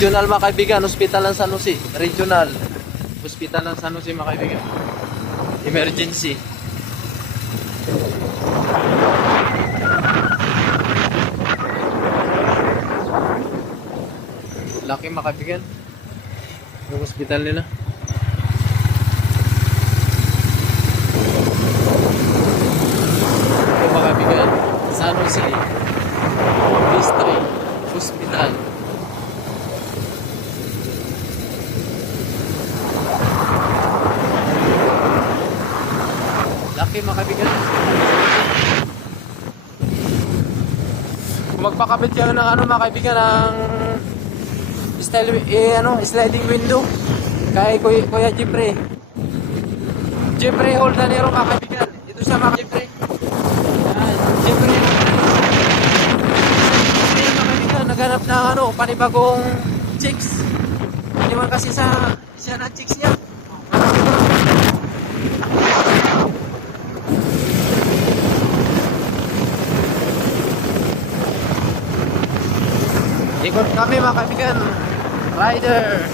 Regional mga kaibigan, Hospital ng San Jose. Regional. Hospital ng San Jose mga kaibigan. Emergency. Laki mga kaibigan. Yung hospital nila. Ito mga kaibigan, San Jose District Hospital. Laki mga kaibigan. Kung magpakabit kayo ng ano mga kaibigan ng sliding window kay Kuya Jeffrey. Jeffrey Holdanero mga kaibigan. Ito sa mga Jeffrey. Jeffrey mga kaibigan, naghanap ng panibagong chicks. Hindi man kasi siya na chicks niya. Ikot kami mga kaibigan. Rider.